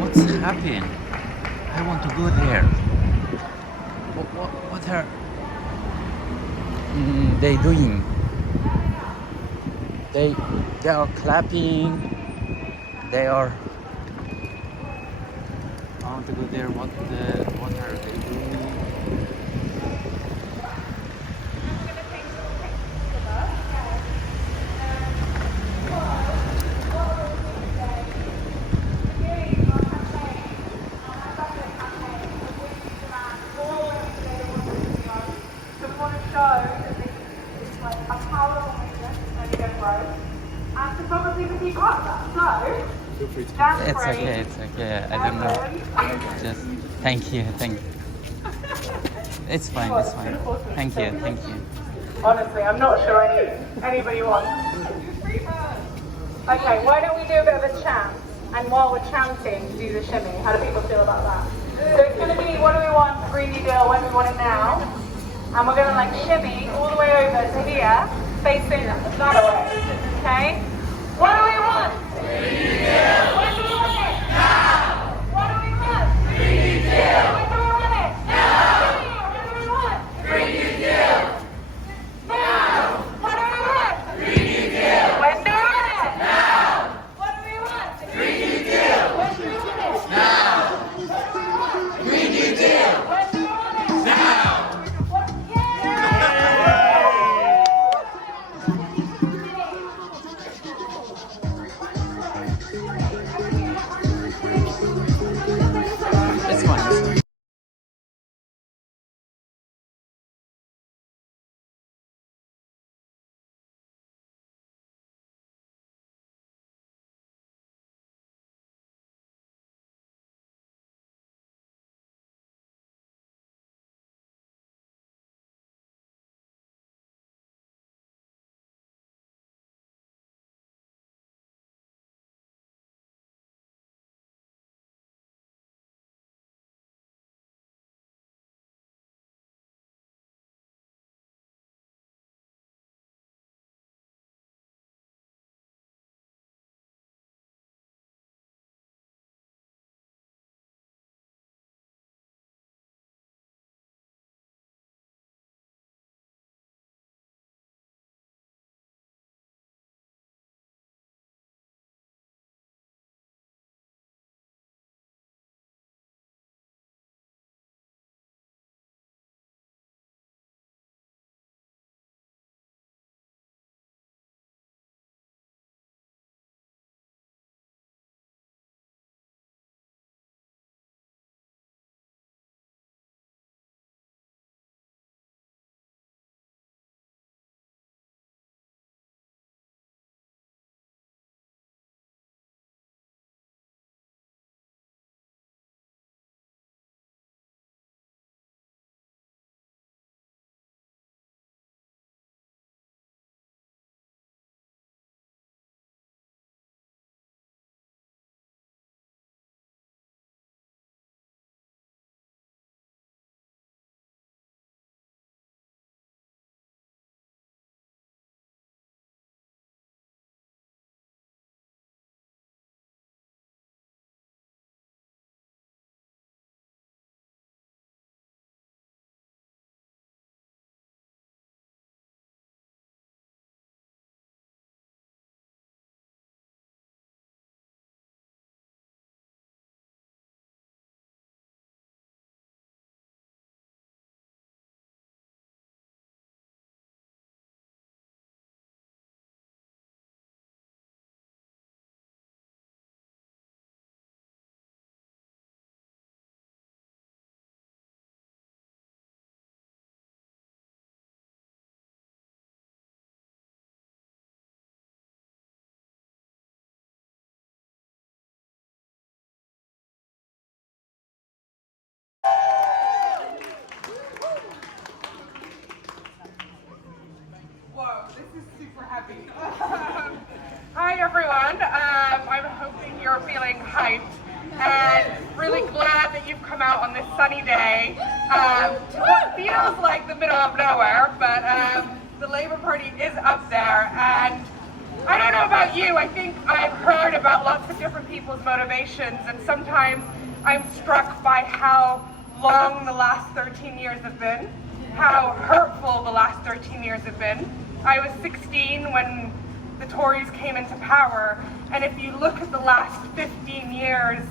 What's happening? I want to go there. What are they doing? They they are clapping. They are. I want to go there. What are they doing? And photography with you partner. So, It's okay. It's okay. I don't know. Just thank you. Thank. It's fine. It's fine. Thank you. Thank you. honestly, I'm not sure anybody wants. Okay, why don't we do a bit of a chant? And while we're chanting, do the shimmy. How do people feel about that? So it's going to be, what do we want, Green New Deal, when we want it now. And we're going to like shimmy all the way over to here, facing that way. Okay? What do we want? Green New Deal. When do we want it? Now. What do we want? Green New Deal. When do we want it? Now. What do we want? Green New Deal. Now. What do we want? Green New Deal. When do we want it? Now. What do we want? Green New Deal. When do we want it? Now. What do we want? Green New Deal. When do we want it? Now. What? It's fine. It's fine. Whoa, this is super heavy. Hi everyone, I'm hoping you're feeling hyped and really glad that you've come out on this sunny day to what feels like the middle of nowhere, but the Labour Party is up there and I don't know about you, I think I've heard about lots of different people's motivations, and sometimes I'm struck by how long the last 13 years have been, how hurtful the last 13 years have been. I was 16 when the Tories came into power, and if you look at the last 15 years,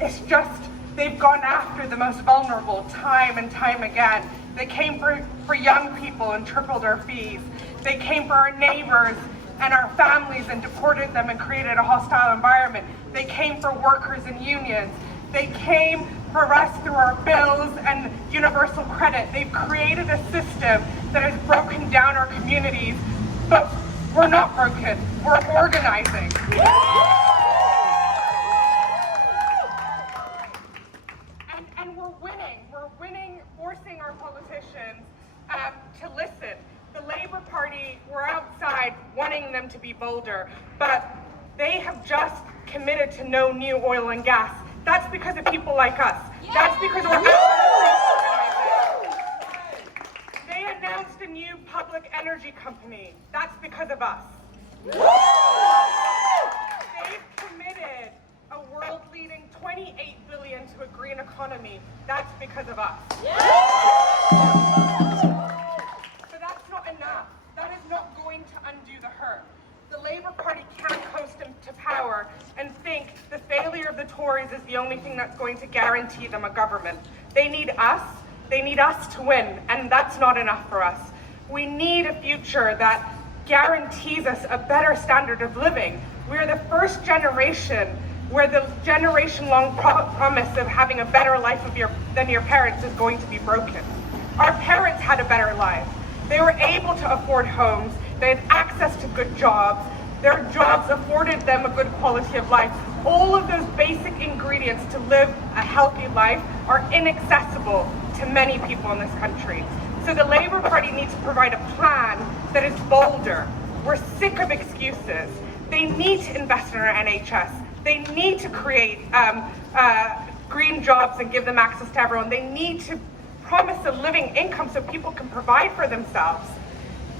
it's just, they've gone after the most vulnerable time and time again. They came for young people and tripled our fees. They came for our neighbors and our families and deported them and created a hostile environment. They came for workers and unions. They came for us through our bills and universal credit. They've created a system that has broken down our communities, but we're not broken, we're organizing. And we're winning, forcing our politicians to listen. The Labour Party, we're outside wanting them to be bolder, but they have just committed to no new oil and gas. That's because of people like us. That's because we're organizing. They announced a new public energy company. That's because of us. They've committed a world-leading $28 billion to a green economy. That's because of us. But that's not enough. That is not going to undo the hurt. The Labour Party can't coast into power and think the failure of the Tories is the only thing that's going to guarantee them a government. They need us to win, and that's not enough for us. We need a future that guarantees us a better standard of living. We're the first generation where the generation-long promise of having a better life than your parents is going to be broken. Our parents had a better life. They were able to afford homes. They had access to good jobs. Their jobs afforded them a good quality of life. All of those basic ingredients to live a healthy life are inaccessible to many people in this country. So the Labour Party needs to provide a plan that is bolder. We're sick of excuses. They need to invest in our NHS. They need to create green jobs and give them access to everyone. They need to promise a living income so people can provide for themselves.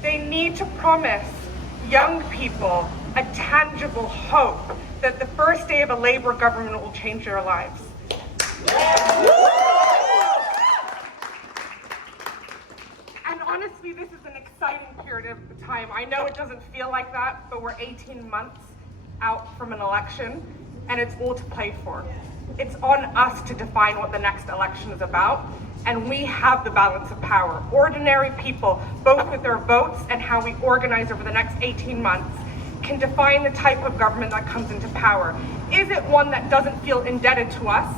They need to promise young people a tangible hope that the first day of a Labour government will change their lives. And honestly, this is an exciting period of time. I know it doesn't feel like that, but we're 18 months out from an election, and it's all to play for. It's on us to define what the next election is about, and we have the balance of power. Ordinary people, both with their votes and how we organize over the next 18 months, can define the type of government that comes into power. Is it one that doesn't feel indebted to us?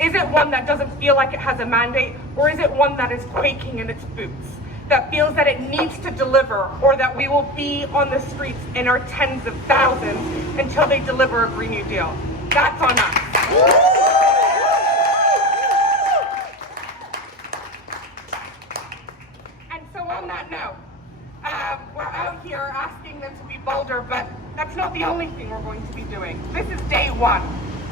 Is it one that doesn't feel like it has a mandate? Or is it one that is quaking in its boots, that feels that it needs to deliver, or that we will be on the streets in our tens of thousands until they deliver a Green New Deal? That's on us. And so on that note, we're out here asking them to be bolder, but that's not the only thing we're going to be doing. This is day one.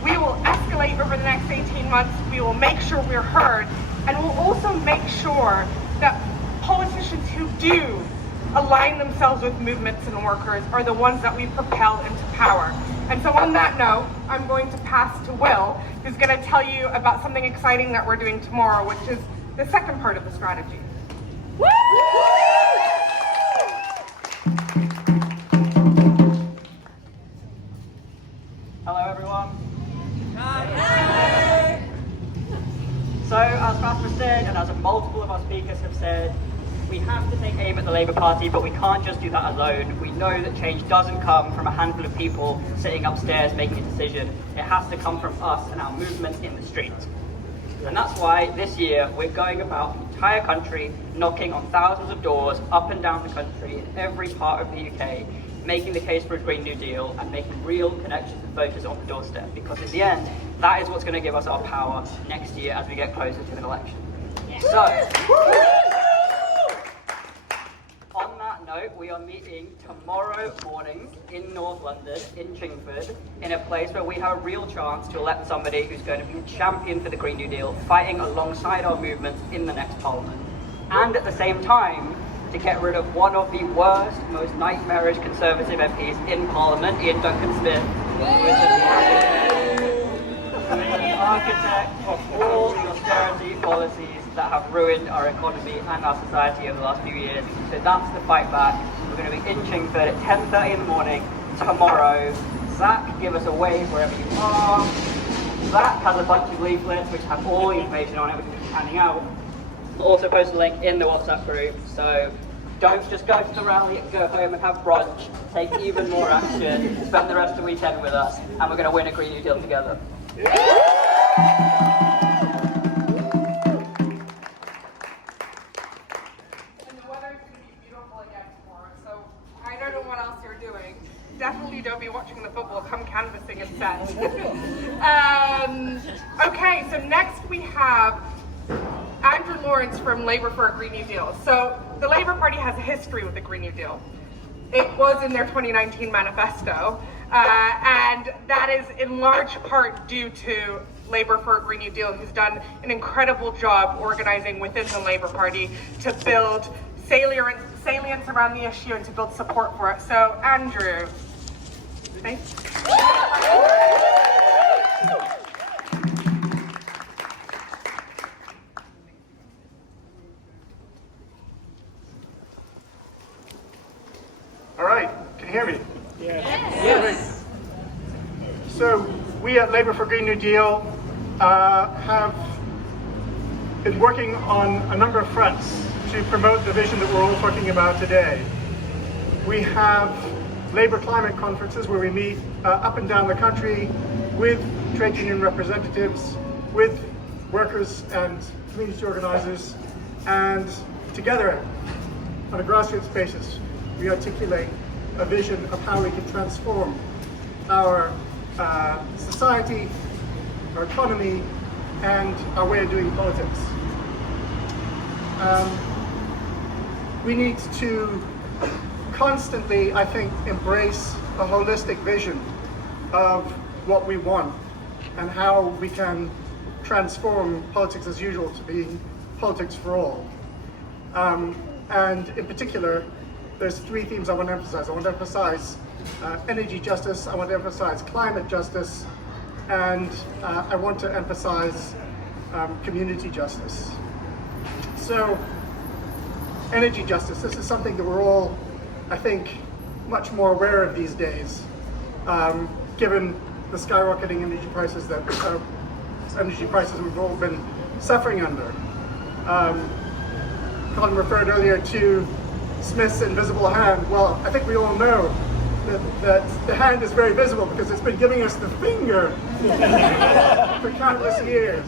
We will escalate over the next 18 months. We will make sure we're heard, and we'll also make sure that politicians who do align themselves with movements and workers are the ones that we propel into power. And so on that note, I'm going to pass to Will, who's going to tell you about something exciting that we're doing tomorrow, which is the second part of the strategy. Woo! Hello everyone. Hi. So as Basma said, and as multiple of our speakers have said, we have to take aim at the Labour Party, but we can't just do that alone. We know that change doesn't come from a handful of people sitting upstairs making a decision. It has to come from us and our movement in the streets. And that's why this year we're going about the entire country, knocking on thousands of doors up and down the country in every part of the UK, making the case for a Green New Deal and making real connections with voters on the doorstep. Because in the end, that is what's going to give us our power next year as we get closer to an election. So, on that note, we are meeting tomorrow morning in North London, in Chingford, in a place where we have a real chance to elect somebody who's going to be a champion for the Green New Deal, fighting alongside our movements in the next Parliament. And at the same time, to get rid of one of the worst, most nightmarish Conservative MPs in Parliament, Ian Duncan Smith, who is an architect of all the austerity policies that have ruined our economy and our society over the last few years. So that's the fight back. We're going to be in Chingford at 10:30 in the morning tomorrow. Zach, give us a wave wherever you are. Zach has a bunch of leaflets which have all the information on it, which we'll be handing out. We'll also post a link in the WhatsApp group, so don't just go to the rally, go home and have brunch, take even more action, spend the rest of the weekend with us, and we're going to win a Green New Deal together. And the weather is going to be beautiful again tomorrow, so I don't know what else you're doing. Definitely don't be watching the football, come canvassing instead. Okay, so next we have Andrew Lawrence from Labour for a Green New Deal. So the Labour Party has a history with the Green New Deal. It was in their 2019 manifesto, and that is in large part due to Labour for a Green New Deal, who's done an incredible job organising within the Labour Party to build salience around the issue and to build support for it. So, Andrew, thanks. All right, can you hear me? Yes. So we at Labour for Green New Deal have been working on a number of fronts to promote the vision that we're all talking about today. We have Labour climate conferences where we meet up and down the country with trade union representatives, with workers and community organisers, and together on a grassroots basis we articulate a vision of how we can transform our society, our economy, and our way of doing politics. We need to constantly, I think, embrace a holistic vision of what we want and how we can transform politics as usual to being politics for all. And in particular, there's three themes I want to emphasize. I want to emphasize energy justice, I want to emphasize climate justice, and I want to emphasize community justice. So, energy justice, this is something that we're all, I think, much more aware of these days, given the skyrocketing energy prices that we've all been suffering under. Colin referred earlier to Smith's invisible hand. Well, I think we all know that the hand is very visible because it's been giving us the finger for countless years.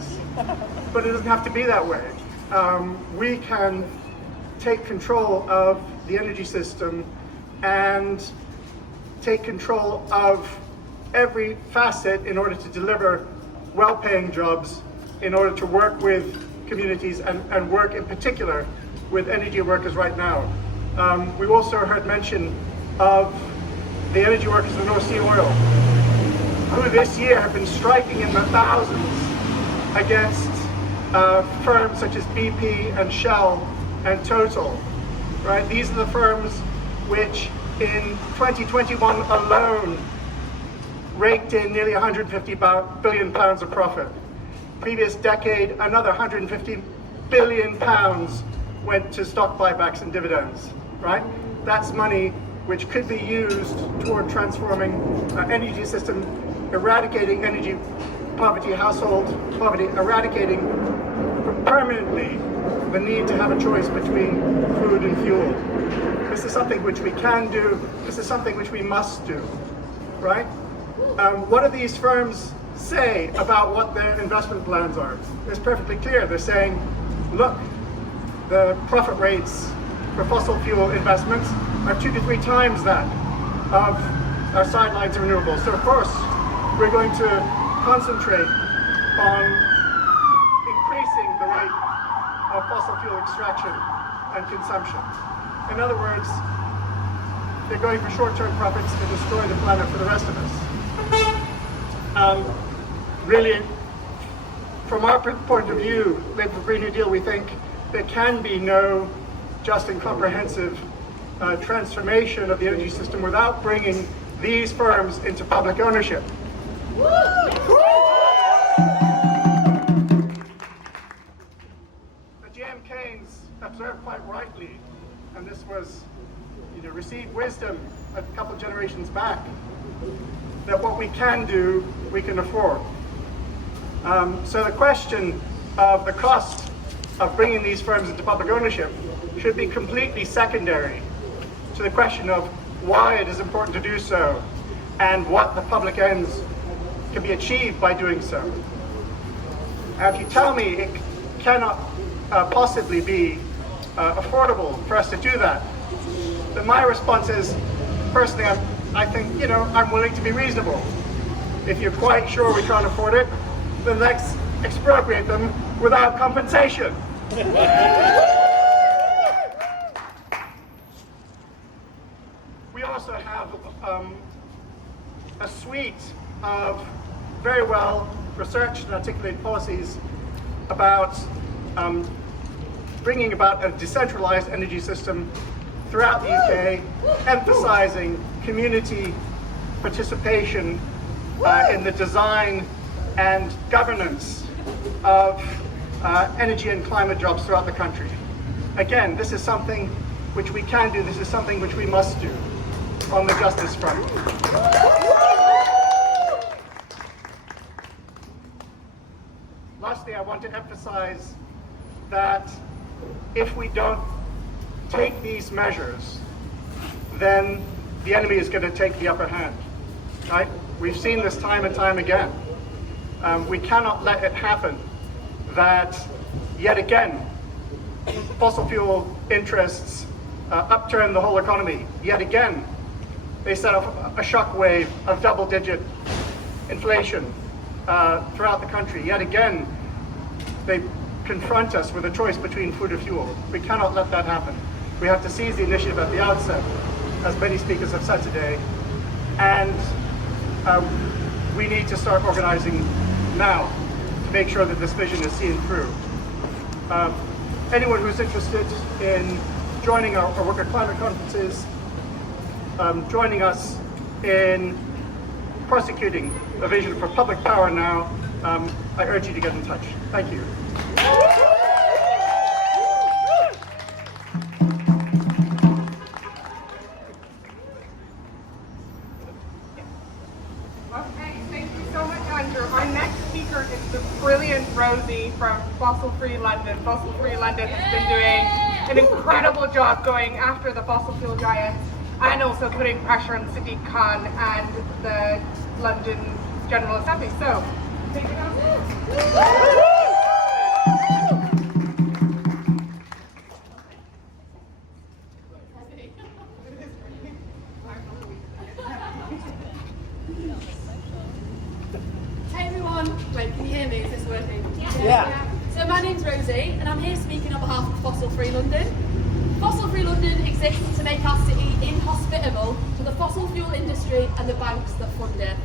But it doesn't have to be that way. We can take control of the energy system and take control of every facet in order to deliver well-paying jobs, in order to work with communities and work in particular with energy workers right now. We've also heard mention of the energy workers of North Sea Oil, who this year have been striking in the thousands against firms such as BP and Shell and Total. Right? These are the firms which in 2021 alone raked in nearly 150 billion pounds of profit. Previous decade, another 150 billion pounds went to stock buybacks and dividends, right? That's money which could be used toward transforming our energy system, eradicating energy poverty, household poverty, eradicating permanently the need to have a choice between food and fuel. This is something which we can do, this is something which we must do, right? What do these firms say about what their investment plans are? It's perfectly clear. They're saying, look, the profit rates for fossil fuel investments are 2 to 3 times that of our sidelines renewables. So of course, we're going to concentrate on increasing the rate of fossil fuel extraction and consumption. In other words, they're going for short-term profits to destroy the planet for the rest of us. Really, from our point of view, Labour for Green New Deal, we think there can be no just and comprehensive transformation of the energy system without bringing these firms into public ownership. J.M. Keynes observed quite rightly, and this was received wisdom a couple of generations back, that what we can do, we can afford. So the question of the cost of bringing these firms into public ownership should be completely secondary to the question of why it is important to do so and what the public ends can be achieved by doing so. Now, if you tell me it cannot possibly be affordable for us to do that, then my response is, personally, I think, I'm willing to be reasonable. If you're quite sure we can't afford it, then let's expropriate them without compensation. We also have a suite of very well researched and articulated policies about bringing about a decentralized energy system throughout the UK, emphasizing community participation in the design and governance of energy and climate jobs throughout the country. Again, this is something which we can do, this is something which we must do on the justice front. Lastly, I want to emphasize that if we don't take these measures, then the enemy is going to take the upper hand, right? We've seen this time and time again. We cannot let it happen that, yet again, fossil fuel interests upturn the whole economy. Yet again, they set off a shockwave of double-digit inflation throughout the country. Yet again, they confront us with a choice between food or fuel. We cannot let that happen. We have to seize the initiative at the outset, as many speakers have said today, and we need to start organizing now to make sure that this vision is seen through. Anyone who's interested in joining our work at climate conferences, joining us in prosecuting a vision for public power now, I urge you to get in touch. Thank you. Okay, thank you so much, Andrew. Our next speaker is the brilliant Rosie from Fossil Free London. Fossil Free London has been doing an incredible job going after the fossil fuel giants and also putting pressure on Sadiq Khan and the London General Assembly. So, take it on. Hey everyone, wait, can you hear me? Is this working? Yeah. So my name's Rosie and I'm here speaking on behalf of Fossil Free London. Fossil Free London exists to make our city inhospitable to the fossil fuel industry and the banks that fund it.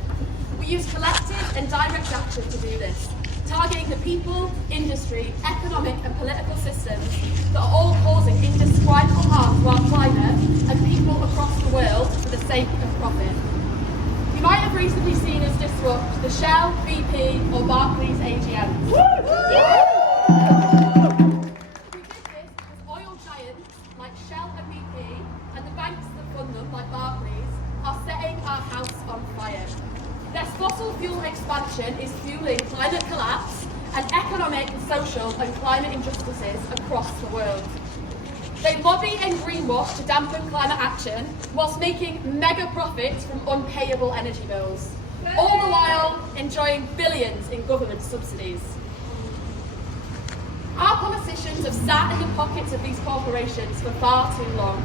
We use collective and direct action to do this, targeting the people, industry, economic and political systems that are all causing indescribable harm to our climate and people across the world for the sake of profit. You might have recently seen us disrupt the Shell, BP or Barclays AGMs. We did this because oil giants like Shell and BP and the banks that fund them like Barclays are setting our house on fire. Their fossil fuel expansion is fueling climate collapse and economic, social and climate injustices across the world. They lobby and greenwash to dampen climate action whilst making mega profits from unpayable energy bills, all the while enjoying billions in government subsidies. Our politicians have sat in the pockets of these corporations for far too long.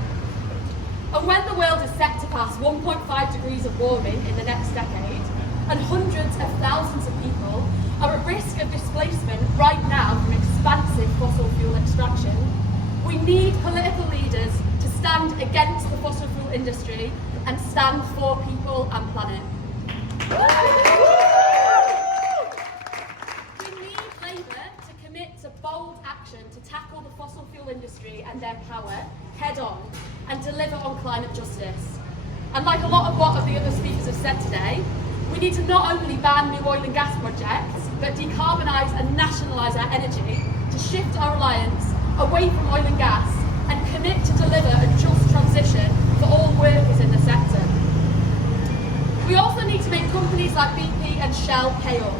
And when the world is set to pass 1.5 degrees of warming in the next decade, and hundreds of thousands of people are at risk of displacement right now from expansive fossil fuel extraction, we need political leaders to stand against the fossil fuel industry and stand for people and planet. We need Labour to commit to bold action to tackle the fossil fuel industry and their power need to not only ban new oil and gas projects, but decarbonise and nationalise our energy to shift our reliance away from oil and gas and commit to deliver a just transition for all workers in the sector. We also need to make companies like BP and Shell pay up.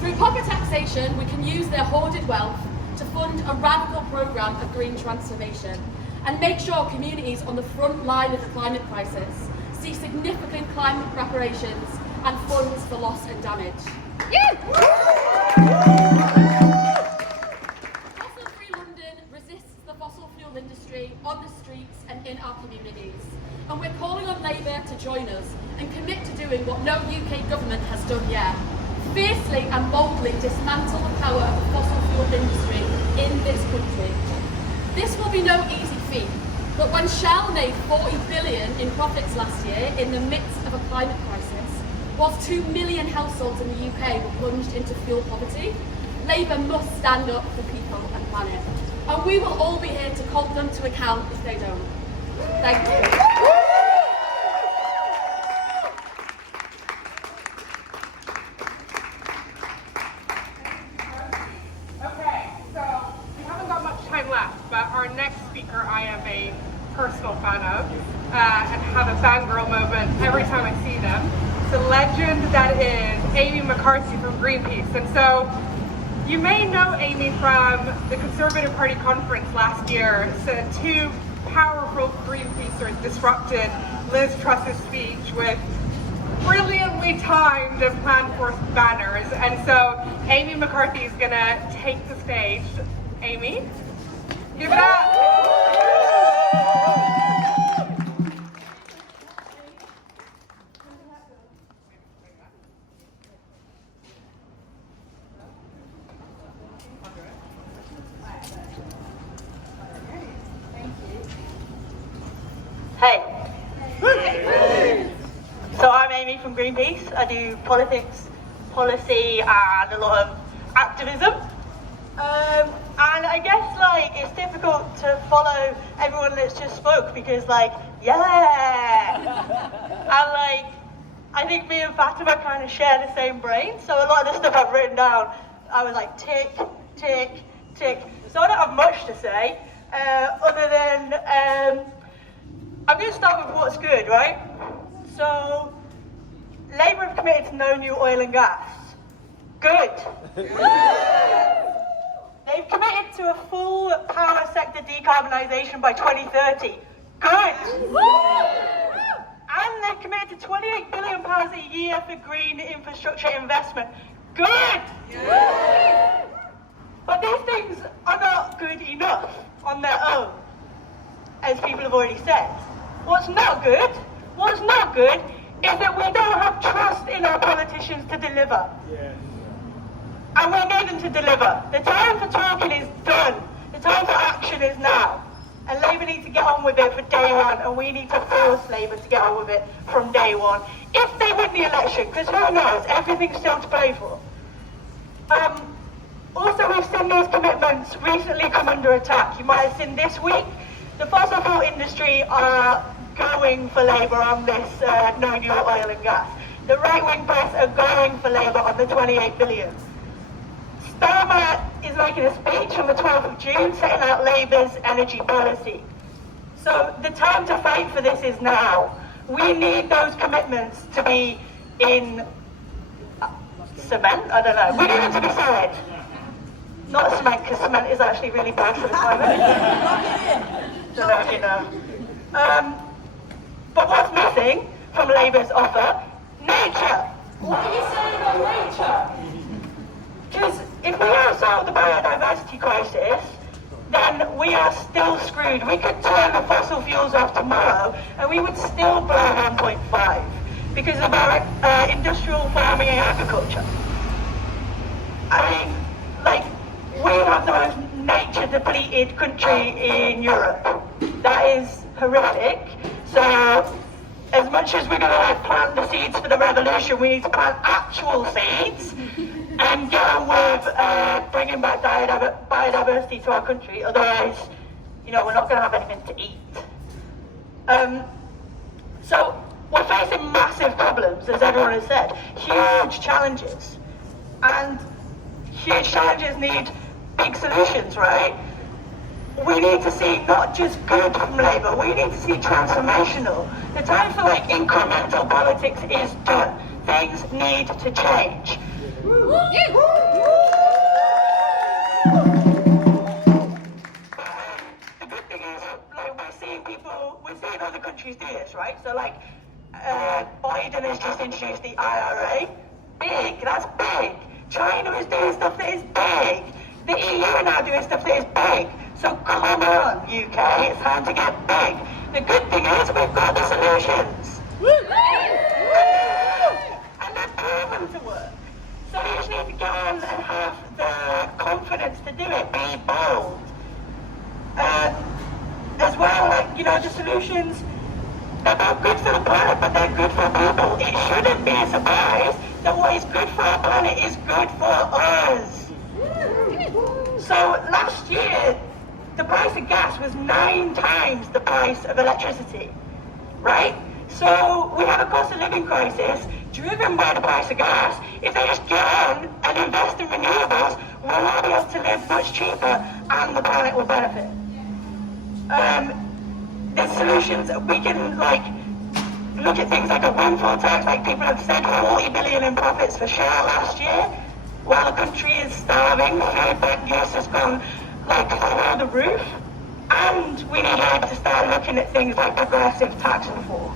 Through pocket taxation, we can use their hoarded wealth to fund a radical programme of green transformation and make sure communities on the front line of the climate crisis see significant climate reparations and funds for loss and damage. Fossil-free London resists the fossil fuel industry on the streets and in our communities. And we're calling on Labour to join us and commit to doing what no UK government has done yet. Fiercely and boldly dismantle the power of the fossil fuel industry in this country. This will be no easy feat, but when Shell made 40 billion in profits last year in the midst of a climate crisis, whilst 2 million households in the UK were plunged into fuel poverty, Labour must stand up for people and planet. And we will all be here to call them to account if they don't. Thank you. Okay, so we haven't got much time left, but our next speaker I am a personal fan of and have a fangirl moment every time I see them. The legend that is Amy McCarthy from Greenpeace. And so you may know Amy from the Conservative Party conference last year. So two powerful Greenpeacers disrupted Liz Truss's speech with brilliantly timed and planned for banners. And so Amy McCarthy is gonna take the stage. Amy, give it up. Hey. So I'm Amy from Greenpeace. I do politics, policy, and a lot of activism. And I guess it's difficult to follow everyone that's just spoke because yeah. And I think me and Fatima kind of share the same brain. So a lot of the stuff I've written down, I was like tick, tick, tick. So I don't have much to say other than I'm going to start with what's good, right? So, Labour have committed to no new oil and gas. Good. They've committed to a full power sector decarbonisation by 2030. Good. And they've committed to £28 billion a year for green infrastructure investment. Good. But these things are not good enough on their own, as people have already said. What's not good is that we don't have trust in our politicians to deliver. Yes. And we need them to deliver. The time for talking is done. The time for action is now. And Labour need to get on with it for day one, and we need to force Labour to get on with it from day one. If they win the election, because who knows, everything's still to play for. Also, we've seen these commitments recently come under attack. You might have seen this week, the fossil fuel industry are going for Labour on this no new oil and gas. The right-wing press are going for Labour on the 28 billion. Starmer is making a speech on the 12th of June setting out Labour's energy policy. So the time to fight for this is now. We need those commitments to be in cement, I don't know. We need them to be solid. Not cement, because cement is actually really bad for the climate. Don't know if you know. But what's missing from Labour's offer? Nature! What are you saying about nature? Because if we don't solve the biodiversity crisis, then we are still screwed. We could turn the fossil fuels off tomorrow and we would still blow 1.5 because of our industrial farming and agriculture. I mean, we have the most nature depleted country in Europe. That is horrific. So, as much as we're going to plant the seeds for the revolution, we need to plant actual seeds and get on with bringing back biodiversity to our country. Otherwise, we're not going to have anything to eat. So, we're facing massive massive problems, as everyone has said, huge challenges. And huge challenges need big solutions, right? We need to see not just good from Labour, we need to see transformational. The time for like incremental politics is done. Things need to change. The good thing is, like, we're seeing other countries do this, right? So like, Biden has just introduced the IRA. Big, that's big. China is doing stuff that is big. The EU are now doing stuff that is big. So come on, UK, it's time to get big. The good thing is we've got the solutions. And they're proven to work. So you just need to get on and have the confidence to do it. Be bold. As well, like, you know, the solutions, they're not good for the planet, but they're good for people. It shouldn't be a surprise that what is good for our planet is good for us. So last year, the price of gas was 9 times the price of electricity, right? So we have a cost of living crisis driven by the price of gas. If they just get on and invest in renewables, we'll all be able to live much cheaper and the planet will benefit. There's solutions. We can like look at things like a windfall tax, like people have said 40 billion in profits for Shell last year. While the country is starving, food bank use has gone like through the roof. And we need to start looking at things like progressive tax reform.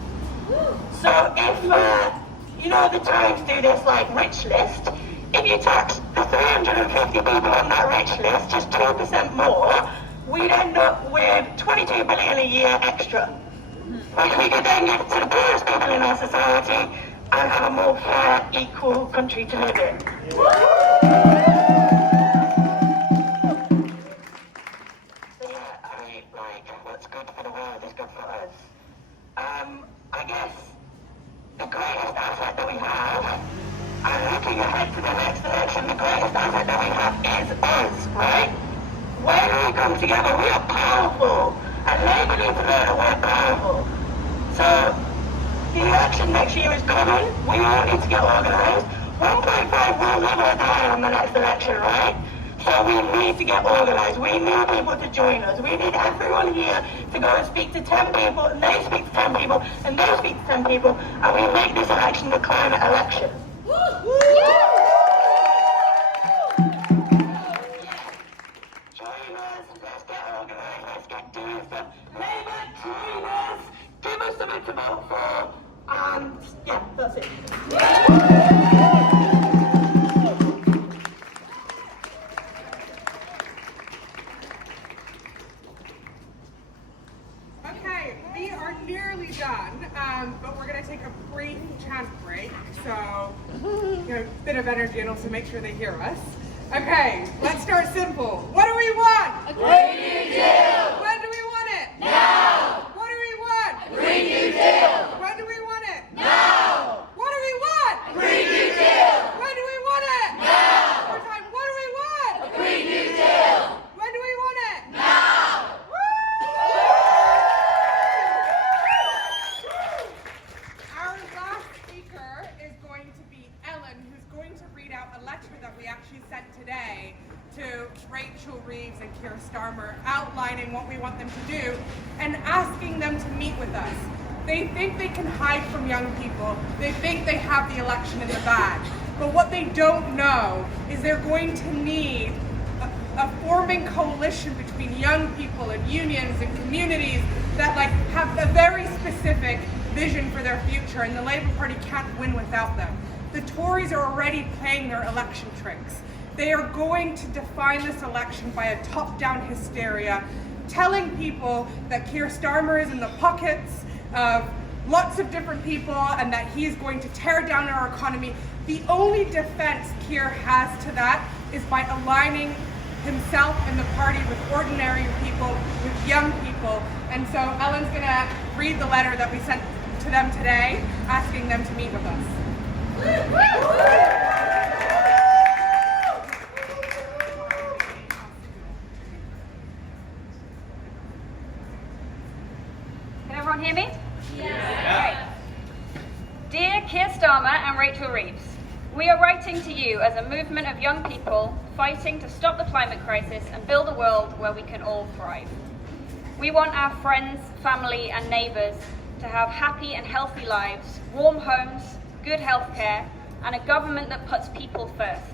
So if, you know, the Times do this like rich list, if you tax the 350 people on that rich list just 2% more, we'd end up with 22 billion a year extra. Which we could then give to the poorest people in our society and have a more fair, equal country to live in. So yeah, I mean, like, what's good for the world is good for us. I guess the greatest asset that we have, and looking ahead to the next election, the greatest asset that we have is us, right? When we come together, we are powerful, and Labour need to learn that we're powerful. So, the election next year is coming. We all need to get organised. 1.5 will live or die on the next election, right? So we need to get organised. We need people to join us. We need everyone here to go and speak to 10 people, and they speak to 10 people, and they speak to 10 people, and we make this election the climate election. Join us, let's get organised, let's get doing stuff. Labour, join us, give us something to vote for, and yeah, that's it. Okay, we are nearly done, but we're going to take a brief chant break, so you know, a bit of energy and also make sure they hear us. Okay, let's start simple. What do we want? A Green New Deal! When do we want it? Now! What do we want? A Green New Deal! When do we want it? Now! What do we want? A Green New Deal! When do we want it? Now! One more time. What do we want? A Green New Deal! When do we want it? Now! Our last speaker is going to be Ellen, who's going to read out a letter that we actually sent today to Rachel Reeves and Keir Starmer, outlining what we want them to do and asking them to meet with us. They think they can hide from young people. They think they have the election in the bag. But what they don't know is they're going to need a forming coalition between young people and unions and communities that like have a very specific vision for their future, and the Labour Party can't win without them. The Tories are already playing their election tricks. They are going to define this election by a top-down hysteria, telling people that Keir Starmer is in the pockets of lots of different people and that he's going to tear down our economy. The only defense Keir has to that is by aligning himself and the party with ordinary people, with young people. And so Ellen's gonna read the letter that we sent to them today, asking them to meet with us. Can everyone hear me? Yeah. Dear We are writing to you as a movement of young people fighting to stop the climate crisis and build a world where we can all thrive. We want our friends, family and neighbours to have happy and healthy lives, warm homes, good healthcare and a government that puts people first.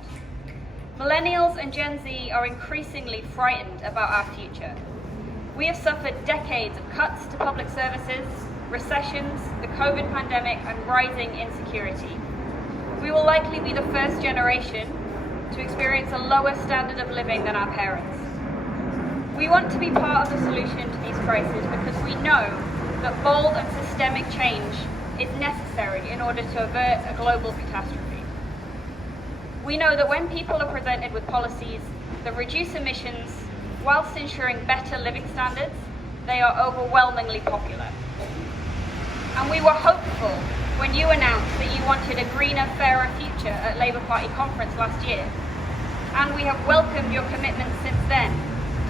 Millennials and Gen Z are increasingly frightened about our future. We have suffered decades of cuts to public services, recessions, the COVID pandemic and rising insecurity. We will likely be the first generation to experience a lower standard of living than our parents. We want to be part of the solution to these crises because we know that bold and systemic change is necessary in order to avert a global catastrophe. We know that when people are presented with policies that reduce emissions whilst ensuring better living standards, they are overwhelmingly popular. And we were hopeful when you announced that you wanted a greener, fairer future at Labour Party conference last year. And we have welcomed your commitment since then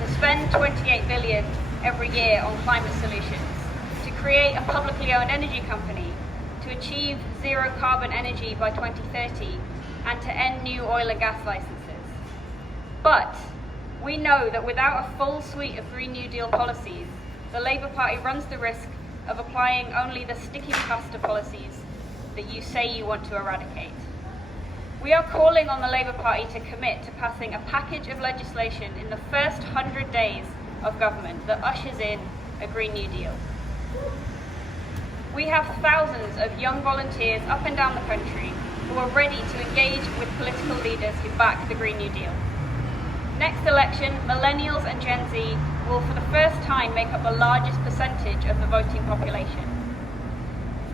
to spend 28 billion every year on climate solutions, to create a publicly owned energy company, to achieve zero carbon energy by 2030, and to end new oil and gas licenses. But we know that without a full suite of Green New Deal policies, the Labour Party runs the risk of applying only the sticking plaster policies that you say you want to eradicate. We are calling on the Labour Party to commit to passing a package of legislation in the first 100 days of government that ushers in a Green New Deal. We have thousands of young volunteers up and down the country who are ready to engage with political leaders who back the Green New Deal. Next election, millennials and Gen Z will for the first time make up the largest percentage of the voting population.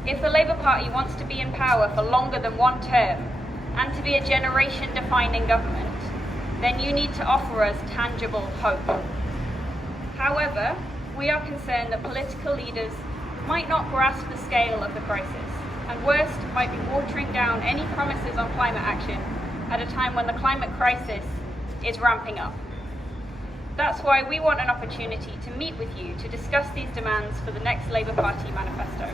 If the Labour Party wants to be in power for longer than one term and to be a generation-defining government, then you need to offer us tangible hope. However, we are concerned that political leaders might not grasp the scale of the crisis, and worst, might be watering down any promises on climate action at a time when the climate crisis is ramping up. That's why we want an opportunity to meet with you to discuss these demands for the next Labour Party manifesto.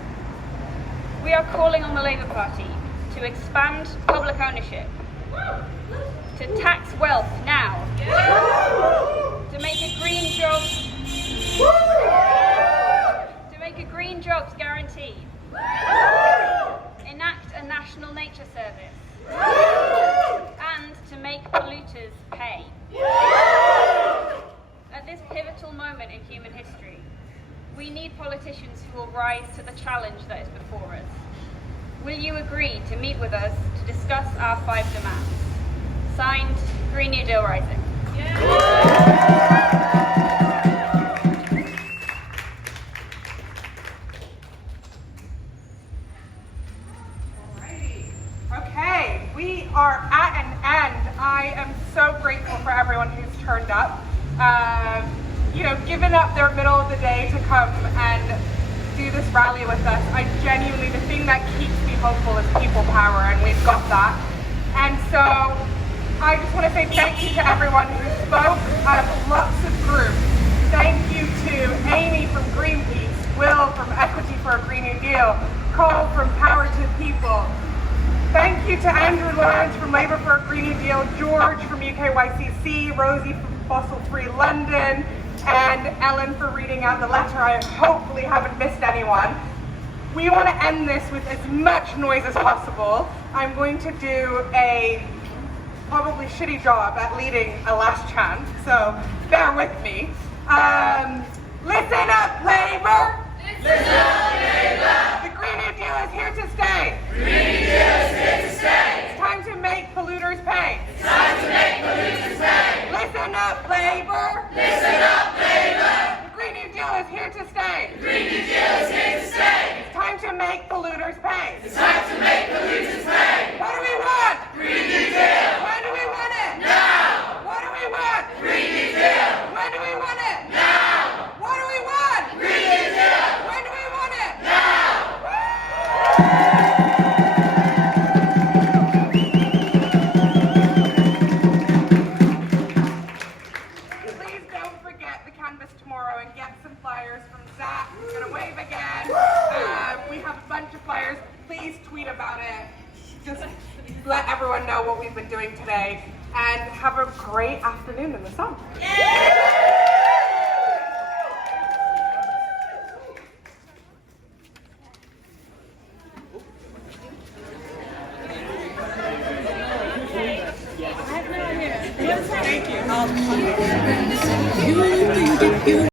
We are calling on the Labour Party to expand public ownership, to tax wealth now, to make a green jobs guarantee, enact a national nature service, and to make polluters pay. At this pivotal moment in human history, we need politicians who will rise to the challenge that is before us. Will you agree to meet with us to discuss our 5 demands? Signed, Green New Deal Rising. Okay, we are at an end. I am so grateful for everyone who's turned up. Given up their middle of the day to come and do this rally with us. The thing that keeps me hopeful is people power, and we've got that. And so I just want to say thank you to everyone who spoke out of lots of groups. Thank you to Amy from Greenpeace, Will from Equity for a Green New Deal, Cole from Power to People. Thank you to Andrew Lawrence from Labour for a Green New Deal, George from UKYCC, Rosie from Fossil Free London, and Ellen for reading out the letter. I hopefully haven't missed anyone. We want to end this with as much noise as possible. I'm going to do a probably shitty job at leading a last chant, so bear with me. Listen up, Labour! Listen up, Labour! The Green New Deal is here to stay! Green New Deal is here to stay! It's time to make polluters pay! It's time to make polluters pay! Listen up, Labour! Listen up, Labour! The Green New Deal is here to stay! The Green New Deal is here to stay! It's time to make polluters pay! It's time to make polluters pay! What do we want? Green New Deal! When do we want it? Now! What do we want? Green New Deal! When do we want it? Now! What do we want? Green New Deal! When do we want it? Now! Woo! everyone know what we've been doing today, and have a great afternoon in the sun. Thank you.